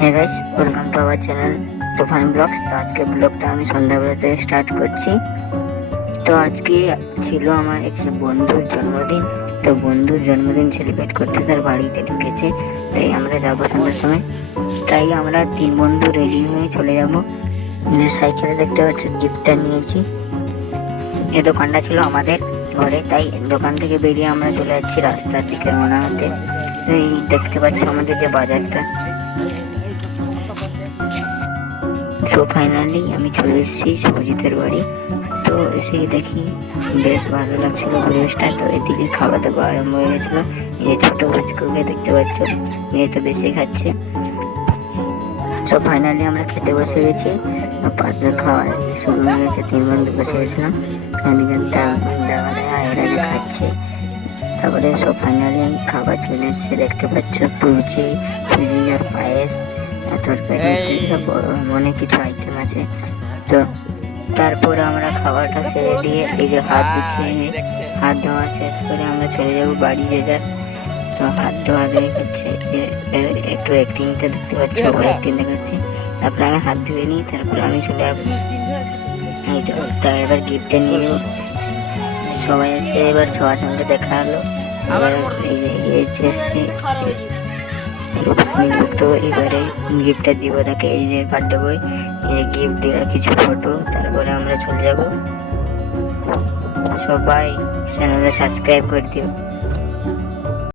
হ্যাঁ guys, welcome to our channel Tufan vlogs. তো আজকে ব্লগটা আমি সন্ধ্যাবেলা থেকে স্টার্ট করছি। তো আজকে ছিল আমার এক বন্ধুর জন্মদিন। তো বন্ধুর জন্মদিন সেলিব্রেট করতে তার বাড়িতে ঢুকেছে, তাই আমরা যাবো সন্ধ্যার সময়। তাই আমরা 3 বন্ধু রেডি হয়ে চলে যাবো। যে সাইকেলে দেখতে পাচ্ছ গিফটটা নিয়েছি, এই দোকানটা ছিল আমাদের ঘরে, তাই দোকান থেকে বেরিয়ে আমরা চলে যাচ্ছি রাস্তার দিকে মনে হতে। এই দেখতে পাচ্ছ আমাদের যে বাজারটা। সো ফাইনালি আমি চলে এসেছি সুজিতের বাড়ি। তো এসে দেখি বেশ ভালো লাগছিল পরিবেশটা। তো এদিকে খাওয়া দাওয়া আরম্ভ হয়ে গেছিলো। এই ছোটো বাচ্চাকে দেখতে পাচ্ছ, এই তো বেশি খাচ্ছে। সো ফাইনালি আমরা খেতে বসে গেছি, পাশে খাওয়া শুরু হয়ে গেছে। 3 বন্ধু বসে গেছিলাম, এদিকে দেওয়া এরা যে খাচ্ছে। তারপরে সব ফাইনালি খাবার চলে এসছে, দেখতে পাচ্ছ লুচি, পুরি আর পায়েস, তরকারি, অনেক কিছু আইটেম আছে। তো তারপরে আমরা খাবারটা সেরে দিয়ে এই যে হাত ধুচ্ছি, হাত ধোয়া শেষ করে আমরা চলে যাবো বাড়ি যে যার। তো হাত ধোয়া দিয়ে হচ্ছে একটু অ্যাক্টিংটা দেখতে পাচ্ছি, ওভার অ্যাক্টিং দেখাচ্ছি। তারপরে আমি হাত ধুয়ে নিই, তারপরে আমি চলে যাবো। এই তো তাই এবার গিফটটা নিয়ে নেবো। সবাই এসে এবার সবার সঙ্গে দেখা হলো। এবার এসছে তো এবারে গিফটটা দিব তাকে, এই যে বার্থডে বই, এই গিফট দেওয়া কিছু ফটো। তারপরে আমরা চলে যাব। সবাই চ্যানেলে সাবস্ক্রাইব করে দিও।